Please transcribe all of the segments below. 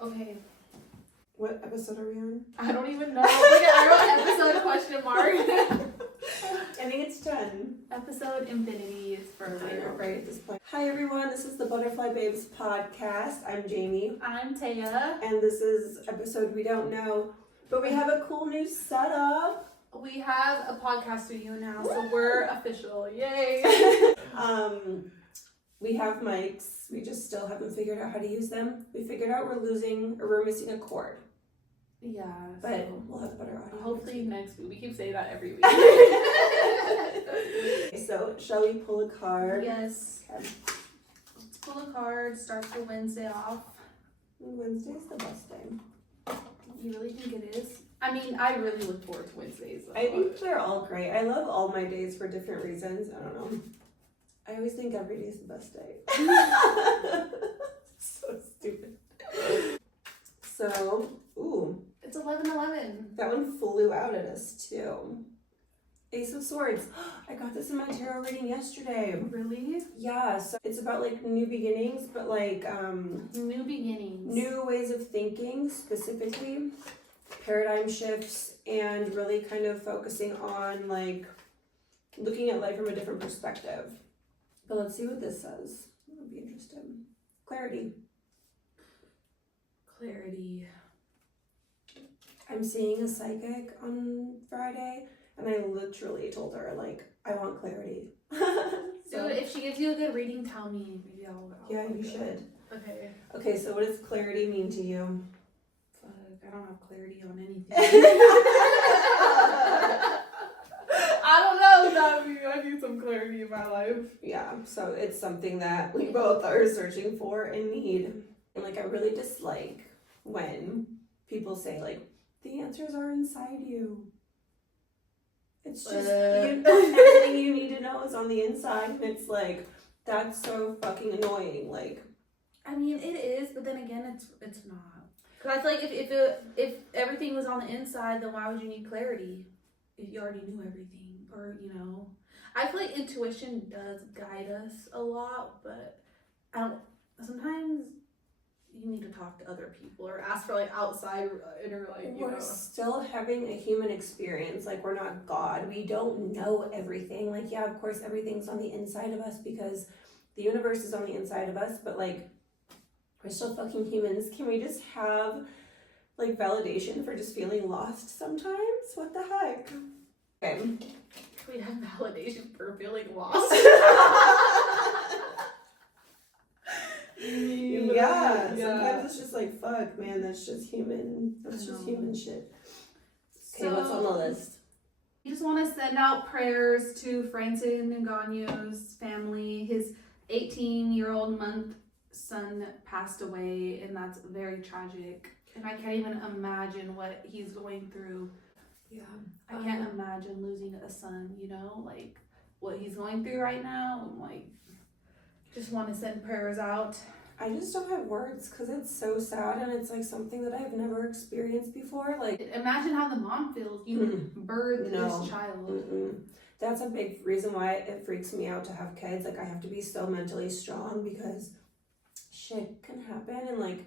Okay. What episode are we on? I don't even know. I wrote episode question mark. I think it's 10. Episode infinity is for later. Right at this point. Hi everyone, this is the Butterfly Babes podcast. I'm Jamie. I'm Taya. And this is episode we don't know. But we have a cool new setup. We have a podcast studio now, so we're official. Yay! We have mics. We just still haven't figured out how to use them. We figured out we're missing a cord. Yeah. But we'll have better audio. Hopefully next week. We keep saying that every week. So, shall we pull a card? Yes. Okay. Let's pull a card. Start the Wednesday off. Wednesday's the best day. You really think it is? I mean, I really look forward to Wednesdays. I think they're all great. I love all my days for different reasons. I don't know. I always think every day is the best day. So stupid. So, ooh. It's 11/11. That one flew out at us too. Ace of Swords. I got this in my tarot reading yesterday. Really? Yeah, so it's about like new beginnings, but like new beginnings. New ways of thinking, specifically paradigm shifts, and really kind of focusing on like looking at life from a different perspective. But let's see what this says. I'll be interested. Clarity. I'm seeing a psychic on Friday, and I literally told her, like, I want clarity. So if she gives you a good reading, tell me. Maybe I'll yeah, you should. Okay. Okay, so what does clarity mean to you? Fuck, I don't have clarity on anything. I don't know. I need some clarity in my life. Yeah, so it's something that we both are searching for and need. And like, I really dislike when people say, like, the answers are inside you. It's just, everything you need to know is on the inside. And it's like, that's so fucking annoying. Like, I mean, it is, but then again, it's not. Because I feel like if everything was on the inside, then why would you need clarity if you already knew everything? Or, you know, I feel like intuition does guide us a lot, but sometimes you need to talk to other people or ask for like outside inner, like, you know. We're still having a human experience. Like, we're not God. We don't know everything. Like, yeah, of course, everything's on the inside of us because the universe is on the inside of us, but like, we're still fucking humans. Can we just have like validation for just feeling lost sometimes? What the heck? Okay. We have validation for feeling lost. Yeah, sometimes it's just like, fuck, man, that's just human. That's just human shit. Okay, so, what's on the list? We just want to send out prayers to Francis Ngannou's family. His 18-year-old son passed away, and that's very tragic. And I can't even imagine what he's going through. Yeah. I can't imagine losing a son, you know, like what he's going through right now. I'm like, just want to send prayers out. I just don't have words because it's so sad and it's like something that I've never experienced before. Like, imagine how the mom feels. You birthed this child. Mm-mm. That's a big reason why it freaks me out to have kids. Like, I have to be so mentally strong because shit can happen and like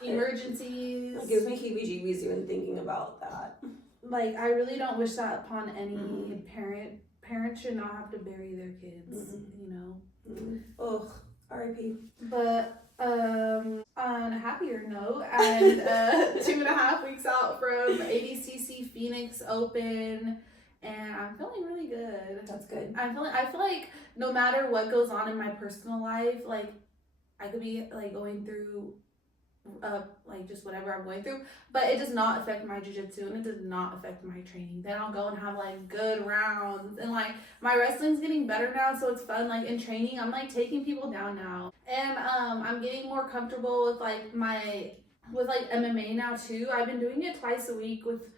emergencies. It gives me heebie-jeebies even thinking about that. Like, I really don't wish that upon any parent. Parents should not have to bury their kids, you know. Ugh, R.I.P. But on a happier note, and 2.5 weeks out from ADCC Phoenix Open, and I'm feeling really good. That's good. I feel like no matter what goes on in my personal life, like I could be like going through like just whatever I'm going through, but it does not affect my jiu-jitsu and it does not affect my training. Then I'll go and have like good rounds, and like my wrestling's getting better now, so it's fun. Like in training, I'm like taking people down now, and I'm getting more comfortable with like MMA now too. I've been doing it twice a week with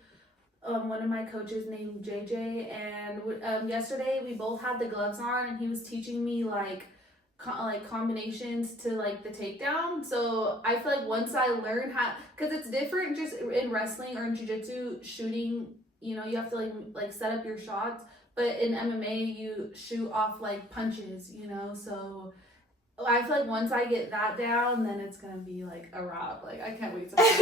one of my coaches named JJ, and yesterday we both had the gloves on and he was teaching me like combinations to like the takedown. So I feel like once I learn how, because it's different just in wrestling or in jiu-jitsu shooting, you know, you have to like set up your shots, but in MMA you shoot off like punches, you know. So I feel like once I get that down, then it's gonna be like a wrap. Like I can't wait to it's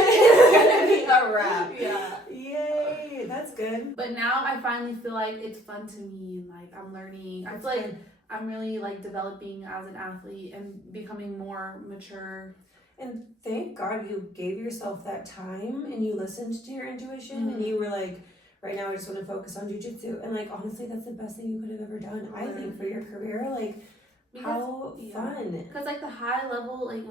gonna be a wrap. Yeah. Yay, that's good. But now I finally feel like it's fun to me and like I'm learning. I feel like I'm really like developing as an athlete and becoming more mature. And thank God you gave yourself that time and you listened to your intuition and you were like, right now I just want to focus on jujitsu. And like honestly, that's the best thing you could have ever done, I think, for your career. Like how fun. Because like the high level, like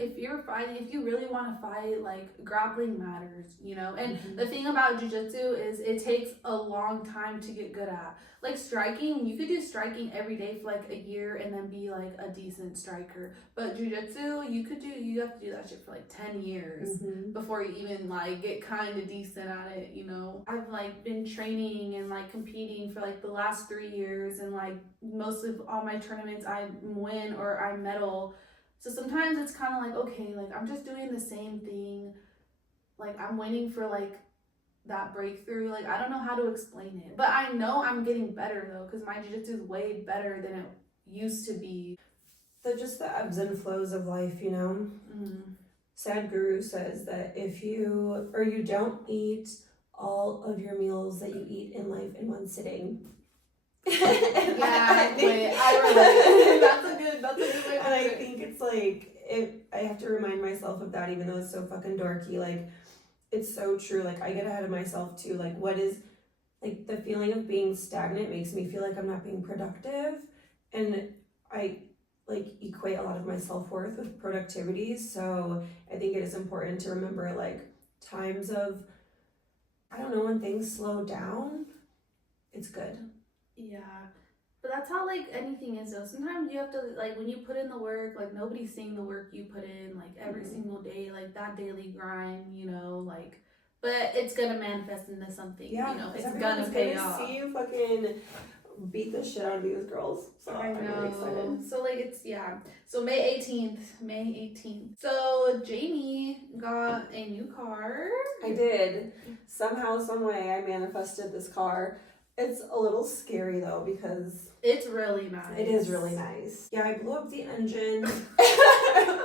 if you're fighting, if you really want to fight, like grappling matters, you know. And the thing about jujitsu is it takes a long time to get good at. Like striking, you could do striking every day for like a year and then be like a decent striker. But jujitsu, you have to do that shit for like 10 years before you even like get kind of decent at it, you know. I've like been training and like competing for like the last 3 years, and like most of all my tournaments I win or I medal. So sometimes it's kind of like, okay, like I'm just doing the same thing. Like I'm waiting for like that breakthrough. Like I don't know how to explain it, but I know I'm getting better though, because my jiu-jitsu is way better than it used to be. Just the ebbs and flows of life, you know. Sadhguru says that if you don't eat all of your meals that you eat in life in one sitting. I relate. That's a good way. And I think it's like I have to remind myself of that, even though it's so fucking dorky. Like it's so true. Like I get ahead of myself too. Like what is like the feeling of being stagnant makes me feel like I'm not being productive, and I like equate a lot of my self-worth with productivity. So I think it is important to remember like times of, I don't know, when things slow down, it's good. Yeah. But that's how like anything is though. Sometimes you have to like when you put in the work, like nobody's seeing the work you put in like every single day, like that daily grind, you know, like, but it's gonna manifest into something, you know, it's gonna pay off. See you fucking beat the shit out of these girls. So I'm really excited. So like it's so May 18th. So Jamie got a new car. I did. Somehow, some way I manifested this car. It's a little scary though because it's really nice. It is really nice. Yeah, I blew up the engine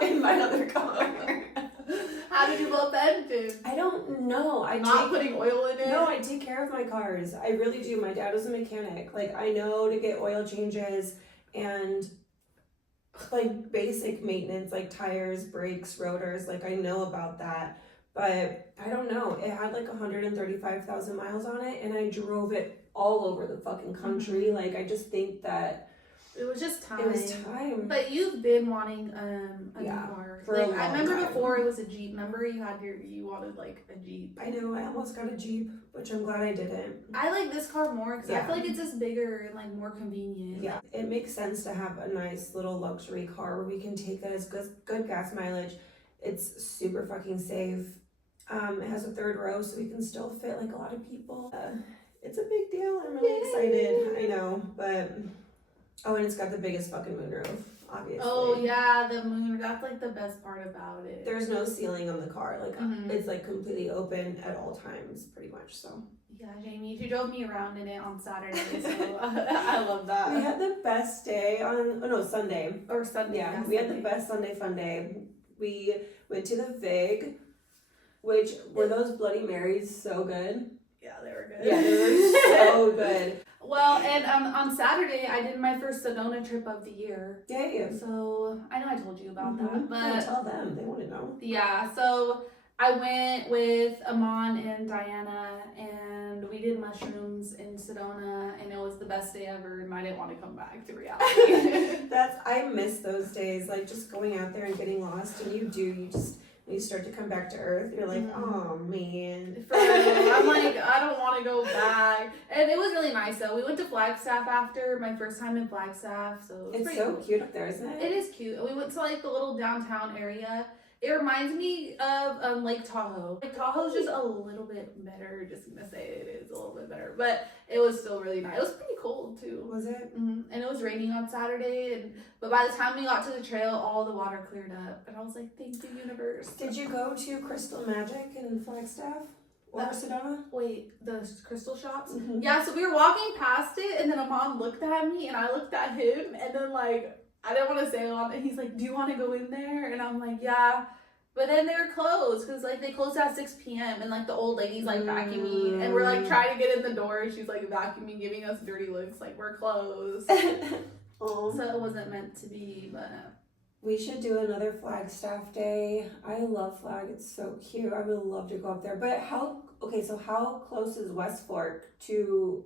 in my other car. How did you blow up the engine? I don't know. Putting oil in it? No, I take care of my cars. I really do. My dad was a mechanic. Like I know to get oil changes and like basic maintenance, like tires, brakes, rotors. Like I know about that. But I don't know. It had like 135,000 miles on it, and I drove it all over the fucking country. Like I just think that it was just time. It was time. But you've been wanting a new car. For a long I remember time. Before it was a Jeep. Remember you wanted like a Jeep. I know. I almost got a Jeep, which I'm glad I didn't. I like this car more because I feel like it's just bigger and like more convenient. Yeah, it makes sense to have a nice little luxury car where we can take that as good gas mileage. It's super fucking safe. It has a third row, so we can still fit like a lot of people. It's a big deal. I'm really excited. I know, but and it's got the biggest fucking moonroof, obviously. Oh yeah, the moon. That's like the best part about it. There's no ceiling on the car. Like it's like completely open at all times, pretty much. So. Yeah, Jamie, you drove me around in it on Saturday, so I love that. We had the best day on Sunday. Or Sunday. Yeah, we had the best Sunday fun day. We went to the Vig. Which were those Bloody Marys so good? Yeah, they were good. Yeah, they were so good. Well, and on Saturday I did my first Sedona trip of the year. Yeah. So I know I told you about that, but no, tell them, they want to know. Yeah, so I went with Amon and Diana, and we did mushrooms in Sedona, and it was the best day ever, and I didn't want to come back to reality. I miss those days, like just going out there and getting lost, and you start to come back to earth, you're like, oh man. I'm like, I don't want to go back. And it was really nice though. We went to Flagstaff after, my first time in Flagstaff. So it's so cool. cute up there, isn't it? It is cute. We went to like the little downtown area. It reminds me of Lake Tahoe. Lake Tahoe's just a little bit better. Just gonna say it is a little bit better, but it was still really nice. It was pretty cold too. Was it? And it was raining on Saturday, but by the time we got to the trail, all the water cleared up, and I was like, "Thank you, universe." Did you go to Crystal Magic in Flagstaff or Sedona? Wait, the crystal shops? Yeah. So we were walking past it, and then Amon looked at me, and I looked at him, and then like I didn't want to stay on. And he's like, do you want to go in there? And I'm like, yeah. But then they're closed because like they closed at 6 p.m. and like the old lady's like vacuuming and we're like trying to get in the door and she's like vacuuming, giving us dirty looks like we're closed. So it wasn't meant to be, but we should do another Flagstaff Day. I love Flag. It's so cute. I would love to go up there. But how close is West Fork to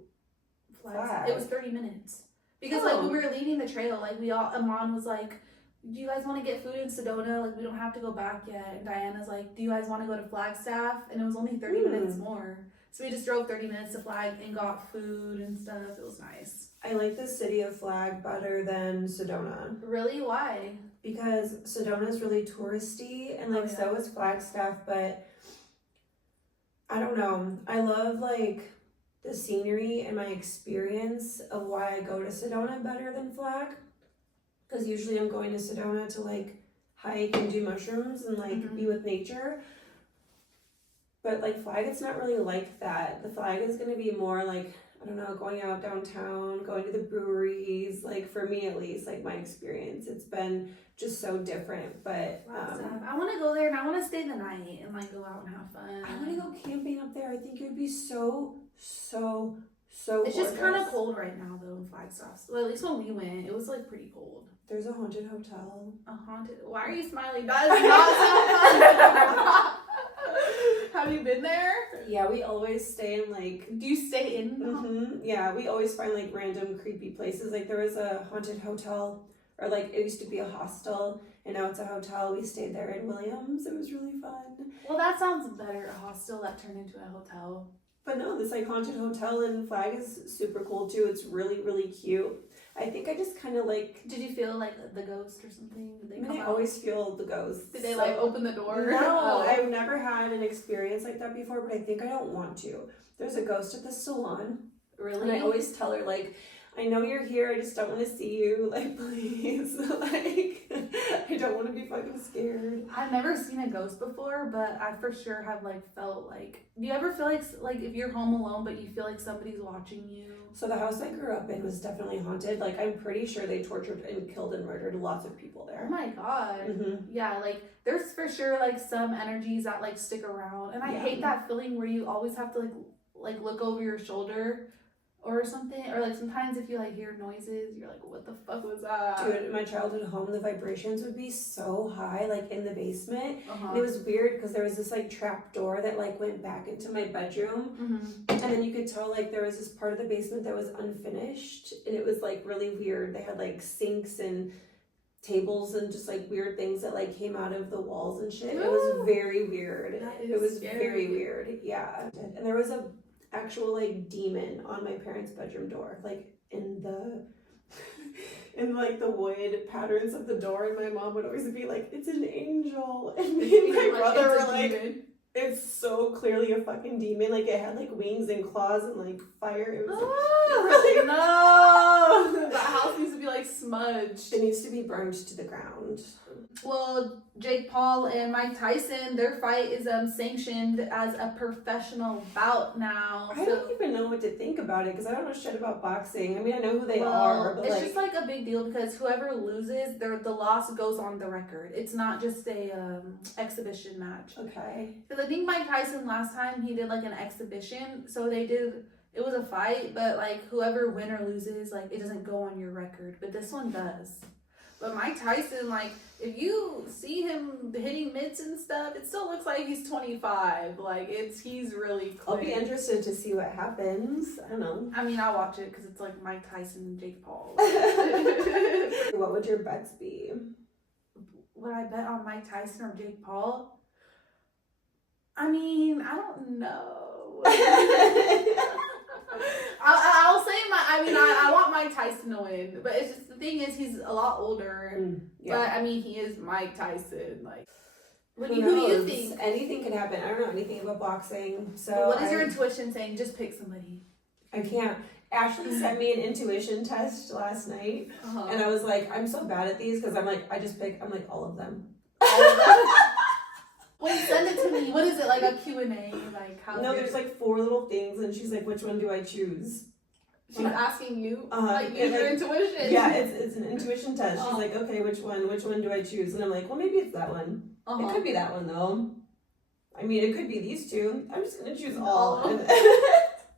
Flag? It was 30 minutes. Because like when we were leaving the trail, like Amon was like, do you guys want to get food in Sedona? Like, we don't have to go back yet. And Diana's like, do you guys want to go to Flagstaff? And it was only 30 minutes more. So we just drove 30 minutes to Flag and got food and stuff. It was nice. I like the city of Flag better than Sedona. Really? Why? Because Sedona is really touristy and like so is Flagstaff, but I don't know. I love like the scenery and my experience of why I go to Sedona better than Flag. Because usually I'm going to Sedona to like hike and do mushrooms and like be with nature. But like Flag, it's not really like that. The Flag is going to be more like, I don't know, going out downtown, going to the breweries. Like for me at least, like my experience, it's been just so different. But I want to go there and I want to stay the night and like go out and have fun. I want to go camping up there. I think it would be so It's gorgeous. just kind of cold right now though in Flagstaff. Well, at least when we went, it was like pretty cold. There's a haunted hotel. A haunted? Why are you smiling? That is not so fun. Have you been there? Yeah, we always stay in like. Do you stay in? Yeah, we always find like random creepy places. Like there was a haunted hotel, or like it used to be a hostel, and now it's a hotel. We stayed there in Williams. It was really fun. Well, that sounds better. A hostel that turned into a hotel. But no, this like haunted hotel in Flag is super cool too. It's really, really cute. I think I just kind of like. Did you feel like the ghost or something? Did they come I out? always feel the ghosts. Did they like open the door? No, I've never had an experience like that before, but I think I don't want to. There's a ghost at the salon. Really? And I always tell her like, I know you're here, I just don't want to see you, like please, like I don't want to be fucking scared. I've never seen a ghost before, but I for sure have like felt like, do you ever feel like if you're home alone but you feel like somebody's watching you? So the house I grew up in was definitely haunted. Like I'm pretty sure they tortured and killed and murdered lots of people there. Oh my god. Yeah, like there's for sure like some energies that like stick around, and I hate that feeling where you always have to like look over your shoulder or something, or like sometimes if you like hear noises, you're like, what the fuck was that? Dude, in my childhood home, the vibrations would be so high, like in the basement. And it was weird because there was this like trap door that like went back into my bedroom, and then you could tell like there was this part of the basement that was unfinished, and it was like really weird. They had like sinks and tables and just like weird things that like came out of the walls and shit. It was very weird. It was scary. Very weird. Yeah. And there was a actual like demon on my parents' bedroom door, like in the in like the wood patterns of the door, and my mom would always be like, it's an angel, and me and my brother were like, it's so clearly a fucking demon. Like it had like wings and claws and like fire. It was really no. That house needs to be like smudged. It needs to be burned to the ground. Well, Jake Paul and Mike Tyson, their fight is sanctioned as a professional bout now. I don't even know what to think about it because I don't know shit about boxing. I mean, I know who they are, but it's just like a big deal because whoever loses, the loss goes on the record. It's not just a exhibition match. Okay. Because I think Mike Tyson last time he did like an exhibition, so they did. It was a fight, but like whoever win or loses, like it doesn't go on your record. But this one does. But Mike Tyson, like, if you see him hitting mitts and stuff, it still looks like he's 25. Like, he's really quick. I'll be interested to see what happens. I don't know. I mean, I'll watch it because it's like Mike Tyson and Jake Paul. What would your bets be? Would I bet on Mike Tyson or Jake Paul? I mean, I don't know. I'll say I want Mike Tyson to win, but it's just the thing is he's a lot older. But I mean he is Mike Tyson. Like, who do you think? Anything can happen. I don't know anything about boxing, so. What is your intuition saying? Just pick somebody. I can't. Ashley sent me an intuition test last night, and I was like, I'm so bad at these because I'm like, I'm like all of them. Wait, send it to me. What is it, like a Q&A? Like how? No, there's like 4 little things, and she's like, which one do I choose? She's asking you, and, use your like, intuition. Yeah, it's an intuition test. She's like, okay, which one do I choose? And I'm like, well, maybe it's that one. It could be that one though. I mean, it could be these two. I'm just gonna choose all. And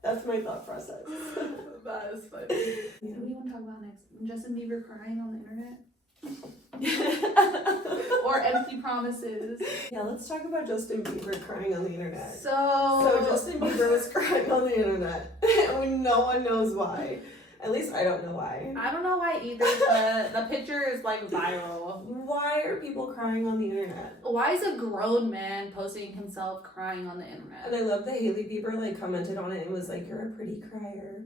that's my thought process. That is funny. Yeah. What do you want to talk about next? Justin Bieber crying on the internet? Or empty promises? Yeah, let's talk about Justin Bieber crying on the internet. So Justin Bieber was crying on the internet. And no one knows why. At least I don't know why. I don't know why either, but the picture is like viral. Why are people crying on the internet? Why is a grown man posting himself crying on the internet? And I love that Hailey Bieber like commented on it and was like, "You're a pretty crier."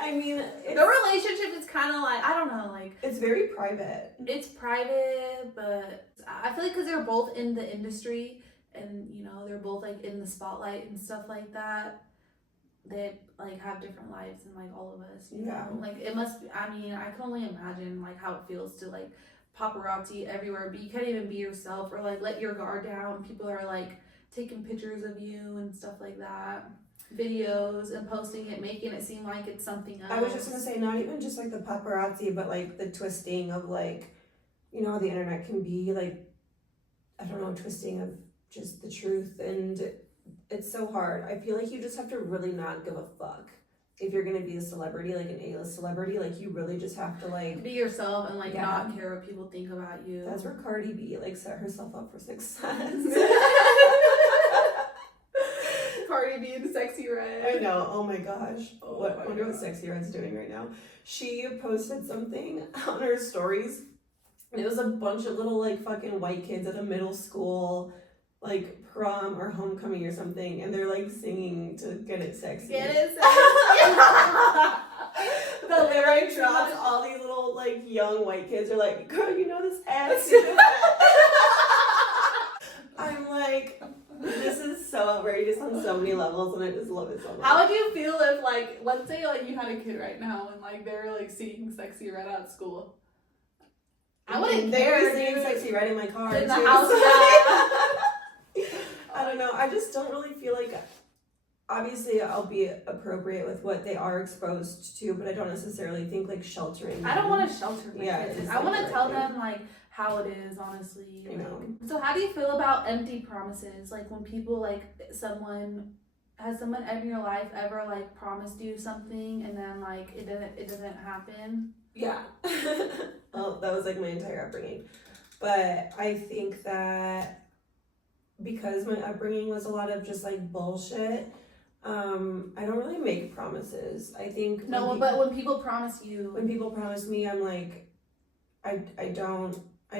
I mean, the relationship is kind of like, I don't know, like it's very private. It's private, but I feel like because they're both in the industry and you know they're both like in the spotlight and stuff like that. They like have different lives than like all of us, you know? Like it must be, I mean, I can only imagine like how it feels to like paparazzi everywhere, but you can't even be yourself or like let your guard down. People are like taking pictures of you and stuff like that, videos and posting it, making it seem like it's something else. I was just gonna say, not even just like the paparazzi, but like the twisting of like, you know how the internet can be like, I don't know, twisting of just the truth, and it's so hard. I feel like you just have to really not give a fuck if you're gonna be a celebrity, like an A-list celebrity. Like you really just have to like be yourself and like not care what people think about you. That's where Cardi B like set herself up for success. Cardi B in Sexy Red. I know. Oh my gosh. I wonder what Sexy Red's doing right now. She posted something on her stories, and it was a bunch of little like fucking white kids at a middle school like prom or homecoming or something, and they're like singing to Get It Sexy. Get It Sexy. The lyric drops, all these little like young white kids are like, girl, you know this ass. I'm like, this is so outrageous on so many levels, and I just love it so much. How would you feel if like, let's say like you had a kid right now and like they're like singing Sexy Red at school? I wouldn't care. They're singing Sexy Red in my car in the too, house. I don't know. I just don't really feel like. Obviously, I'll be appropriate with what they are exposed to, but I don't necessarily think like sheltering them. I don't want to shelter my kids. I want to tell them like how it is, honestly. I know. So how do you feel about empty promises? Like when people like has someone in your life ever like promised you something and then like it doesn't happen? Yeah. Well, that was like my entire upbringing. But I think that because my upbringing was a lot of just like bullshit, I don't really make promises. I think but when people promise you, when people promise me, I'm like, I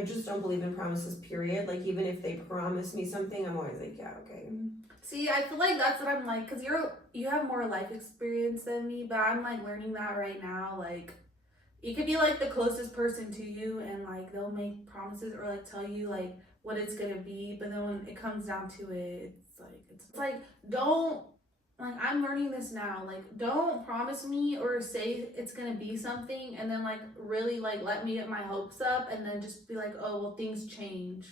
just don't believe in promises, period. Like even if they promise me something, I'm always like, yeah, okay. See, I feel like that's what I'm like, because you have more life experience than me, but I'm like learning that right now. Like you could be like the closest person to you and like they'll make promises or like tell you like what it's gonna be, but then when it comes down to it, it's like don't, like I'm learning this now, like don't promise me or say it's gonna be something and then like really like let me get my hopes up and then just be like, oh well, things change.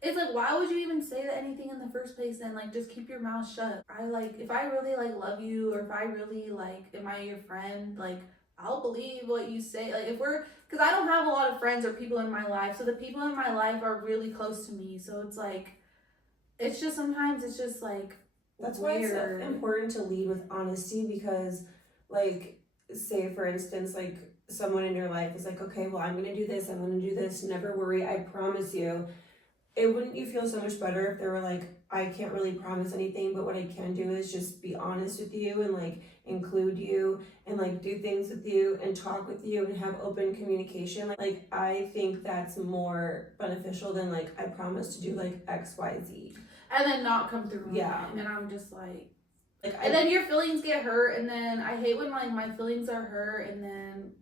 It's like, why would you even say that anything in the first place then? Like just keep your mouth shut. If I really like love you or if I really like am I your friend, like I'll believe what you say. Like because I don't have a lot of friends or people in my life, so the people in my life are really close to me, so it's like it's just sometimes it's just like that's weird. Why it's important to lead with honesty, because like say for instance like someone in your life is like, okay, well I'm gonna do this, never worry, I promise you. Wouldn't you feel so much better if they were like, I can't really promise anything, but what I can do is just be honest with you and like include you and like do things with you and talk with you and have open communication. Like I think that's more beneficial than like I promise to do like XYZ and then not come through. Yeah. And I'm just like and then your feelings get hurt, and then I hate when like my feelings are hurt and then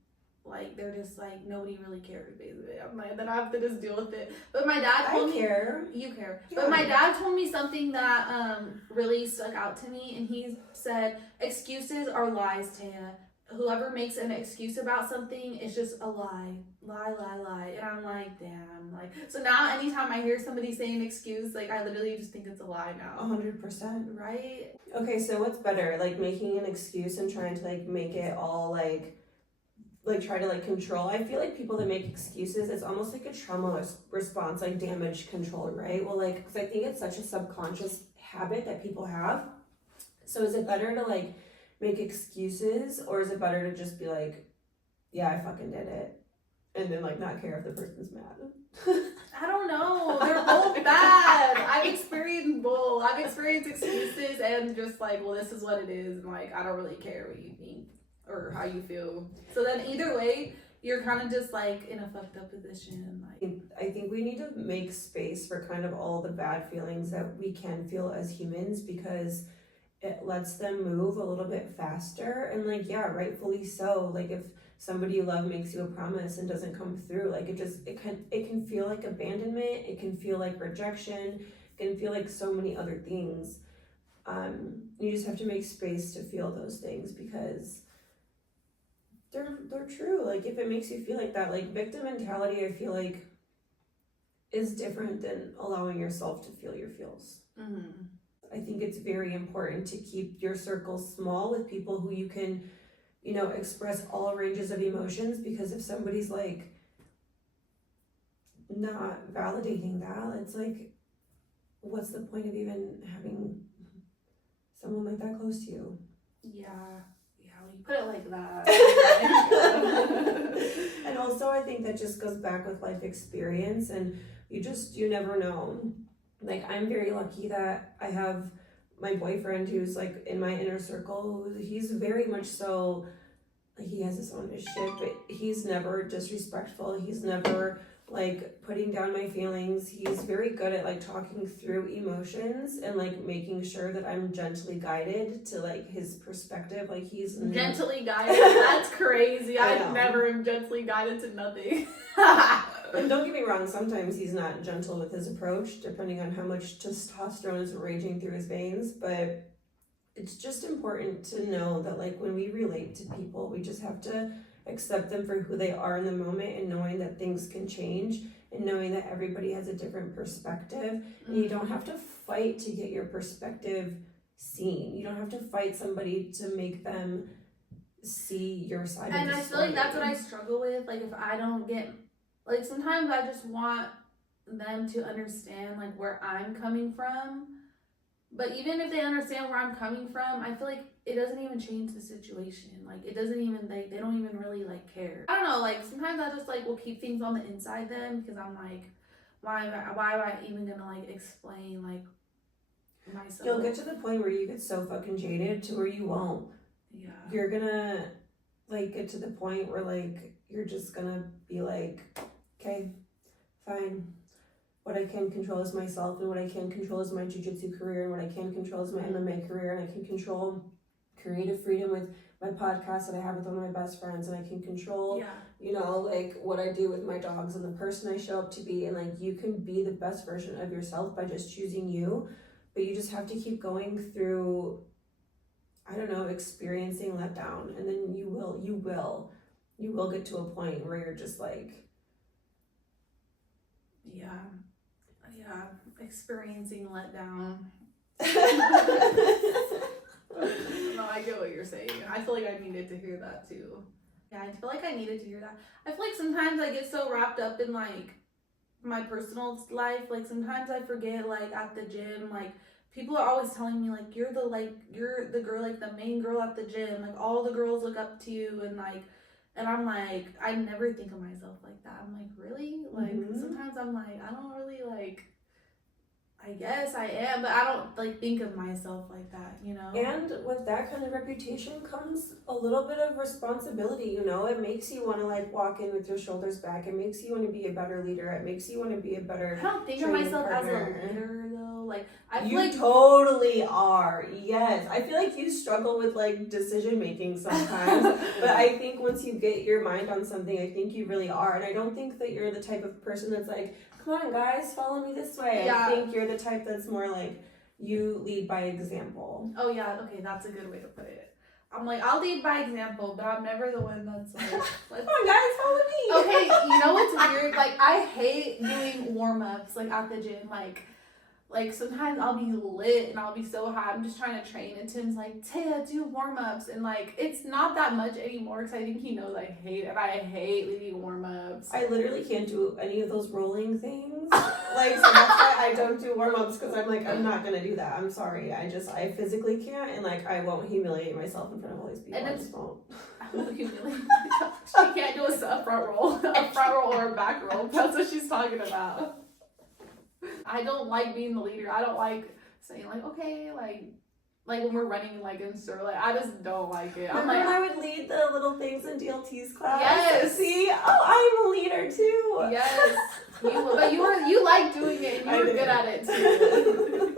like they're just like nobody really cares basically. I'm like, then I have to just deal with it. But my dad told me you care. Yeah. But my dad told me something that really stuck out to me, and he said excuses are lies, Taya. whoever makes an excuse about something, it's just a lie. Lie. And I'm like, damn. Like, so now anytime I hear somebody say an excuse, like, I literally just think it's a lie now. 100%. Right? Okay, so what's better? Like, making an excuse and trying to, like, make it all, like try to, like, control. I feel like people that make excuses, it's almost like a trauma response, like damage control, right? Well, like, because I think it's such a subconscious habit that people have. So is it better to, like, make excuses, or is it better to just be like, yeah, I fucking did it, and then, like, not care if the person's mad? I don't know. They're both bad. I've experienced both. I've experienced excuses and just like, well, this is what it is, and like, I don't really care what you think or how you feel. So then either way, you're kind of just like in a fucked up position. Like, I think we need to make space for kind of all the bad feelings that we can feel as humans, because it lets them move a little bit faster. And like, yeah, rightfully so. Like, if somebody you love makes you a promise and doesn't come through, like, it can feel like abandonment, it can feel like rejection, it can feel like so many other things. You just have to make space to feel those things, because they're true. Like, if it makes you feel like that, like, victim mentality, I feel like is different than allowing yourself to feel your feels. mm-hmm. I think it's very important to keep your circle small with people who you can, you know, express all ranges of emotions, because if somebody's like not validating that, it's like, what's the point of even having someone like that close to you? Yeah, when you put it like that. And also, I think that just goes back with life experience, and you never know. Like, I'm very lucky that I have my boyfriend who's like in my inner circle. He's very much so, he has his own shit, but he's never disrespectful. He's never like putting down my feelings. He's very good at like talking through emotions and like making sure that I'm gently guided to like his perspective. Like, he's gently guided. That's crazy. I never am gently guided to nothing. And don't get me wrong, sometimes he's not gentle with his approach, depending on how much testosterone is raging through his veins. But it's just important to know that, like, when we relate to people, we just have to accept them for who they are in the moment, and knowing that things can change, and knowing that everybody has a different perspective. And you don't have to fight to get your perspective seen. You don't have to fight somebody to make them see your side of the story. And I feel like that's what I struggle with. Like, if I don't get, like, sometimes I just want them to understand like where I'm coming from. But even if they understand where I'm coming from, I feel like it doesn't even change the situation. Like, it doesn't even, they don't even really like care. I don't know, like, sometimes I just like will keep things on the inside then, because I'm like, why am I even gonna like explain like myself? You'll get to the point where you get so fucking jaded to where you won't. Yeah. You're gonna like get to the point where like you're just gonna be like, okay, fine. What I can control is myself, and what I can control is my jiu-jitsu career, and what I can control is my MMA career, and I can control creative freedom with my podcast that I have with one of my best friends, and I can control, you know, like what I do with my dogs and the person I show up to be. And like, you can be the best version of yourself by just choosing you, but you just have to keep going through, I don't know, experiencing letdown, and then you will get to a point where you're just like, experiencing letdown. No, I get what you're saying. I feel like I needed to hear that too. Yeah, I feel like I needed to hear that. I feel like sometimes I get so wrapped up in like my personal life. Like, sometimes I forget, like, at the gym, like, people are always telling me like, you're the girl, like the main girl at the gym, like all the girls look up to you, and I'm like, I never think of myself like that. I'm like, really? Like, sometimes I'm like, I don't really like, I guess I am, but I don't like think of myself like that, you know? And with that kind of reputation comes a little bit of responsibility, you know? It makes you want to like walk in with your shoulders back. It makes you want to be a better leader. It makes you want to be a better I don't think of myself partner. As a leader though. Like, I feel you totally are. Yes. I feel like you struggle with like decision making sometimes, but I think once you get your mind on something, I think you really are. And I don't think that you're the type of person that's like, come on guys, follow me this way. Yeah. I think you're the type that's more like, you lead by example. Oh yeah, okay, that's a good way to put it. I'm like, I'll lead by example, but I'm never the one that's like, Come on, guys, follow me. Okay, you know what's weird? Like, I hate doing warm-ups, like, at the gym. Like sometimes I'll be lit and I'll be so hot. I'm just trying to train. And Tim's like, Taya, do warm-ups. And, like, it's not that much anymore because I think he knows I hate it. I hate leading warm-ups. I literally can't do any of those rolling things. Like, so that's why I don't do warm-ups because I'm like, I'm not going to do that. I'm sorry. I physically can't. And, like, I won't humiliate myself in front of all these people. And I just won't. I won't humiliate myself. She can't do a front roll or a back roll. That's what she's talking about. I don't like being the leader. I don't like saying like, okay, like when we're running like in store, like I just don't like it. I'm Remember like, when I would lead the little things in DLT's class? Yes. See? Oh, I'm a leader too. yes, but you like doing it and you were good at it too.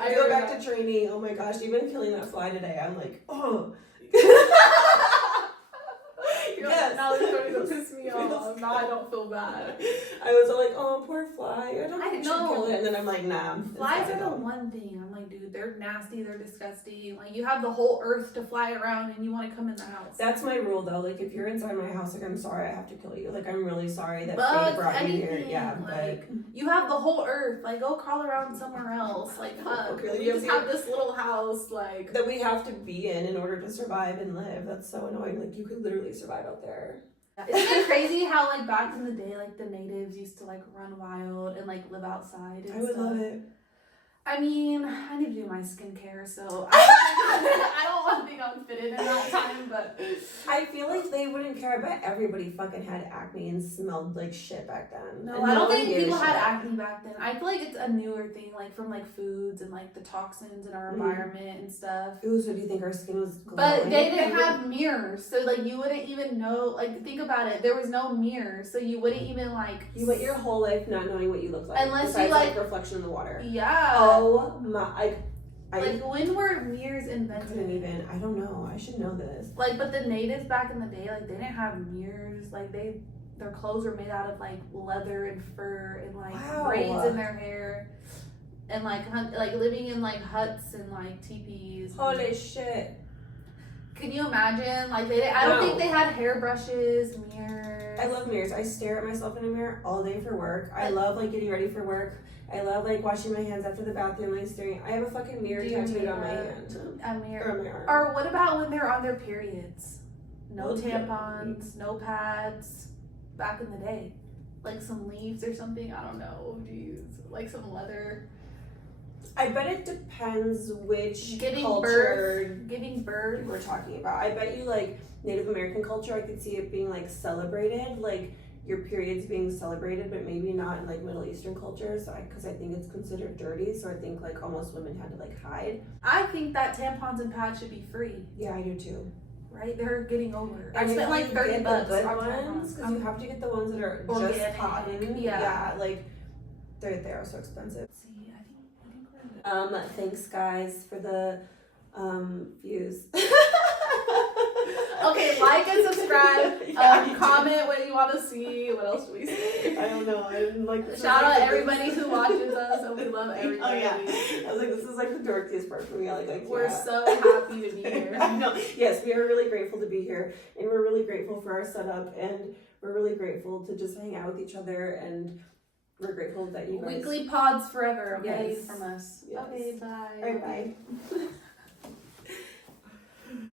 I go back to training. Oh my gosh, even killing that fly today, I'm like, oh. You're Yes. like, now it's starting to piss me off. Now I don't feel bad. I was all like, oh, poor fly. I don't know I if you should know. kill it. And then I'm like, nah. Flies are the one thing. I'm like, dude, they're nasty. They're disgusting. Like, you have the whole earth to fly around and you want to come in the house. That's my rule, though. Like, if you're inside my house, like, I'm sorry I have to kill you. Like, I'm really sorry that Bugs, fate brought you here. anything, Yeah, like, you have the whole earth. Like, go crawl around somewhere else. Like, Okay, we you just have this little house. Like, that we have to be in order to survive and live. That's so annoying. Like, you could literally survive out there. isn't it crazy how, like, back in the day, like, the natives used to, like, run wild and, like, live outside and I would stuff. love it. I mean, I need to do my skincare, so I don't think I'm fitted in that time, but I feel like they wouldn't care, but everybody fucking had acne and smelled like shit back then. no, And I don't one think gave a people had shit. acne back then. I feel like it's a newer thing, like from like foods and like the toxins in our environment and stuff. Ooh, so do you think our skin was glowing? But they didn't have mirrors, so like you wouldn't even know. Like think about it, there was no mirror, so you wouldn't even like. You went your whole life not knowing what you look like. Unless besides, you, like reflection in the water. Yeah. Oh my! I like when were mirrors invented? couldn't even. I don't know. I should know this. Like, but the natives back in the day, like they didn't have mirrors. Like their clothes were made out of like leather and fur and like braids in their hair, and like living in like huts and like teepees. Holy shit! Can you imagine? Like I don't think they had hairbrushes, mirrors. I love mirrors. I stare at myself in a mirror all day for work. I love like getting ready for work. I love like washing my hands after the bathroom, like staring. I have a fucking mirror tattooed on my hand. A mirror. Or on my arm. Or what about when they're on their periods? No Well, tampons, no pads. Back in the day, like some leaves or something. I don't know. Jeez, like some leather. I bet it depends which Giving culture birth. we're talking about. I bet you like Native American culture, I could see it being like celebrated, like your periods being celebrated, but maybe not in like Middle Eastern cultures, because I think it's considered dirty. So I think like almost women had to like hide. I think that tampons and pads should be free. Yeah, I do too. Right? They're getting over. I And spent if like you $30 get bucks the good on ones, because you have to get the ones that are just Organic, cotton. yeah. Like they are so expensive. See, I think we're Thanks guys for the views. Okay, like and subscribe. Yeah, Comment what you want to see. What else should we say? I don't know. I didn't like this. Shout out everybody who watches us, and we love everybody. Oh yeah. I was like, this is like the dorkiest part for me. We're yeah. so happy to be here. I know. Yes, we are really grateful to be here, and we're really grateful for our setup, and we're really grateful to just hang out with each other, and we're grateful that you guys. Weekly pods forever, okay, Yes. from us. Yes. Okay, bye. All right, bye.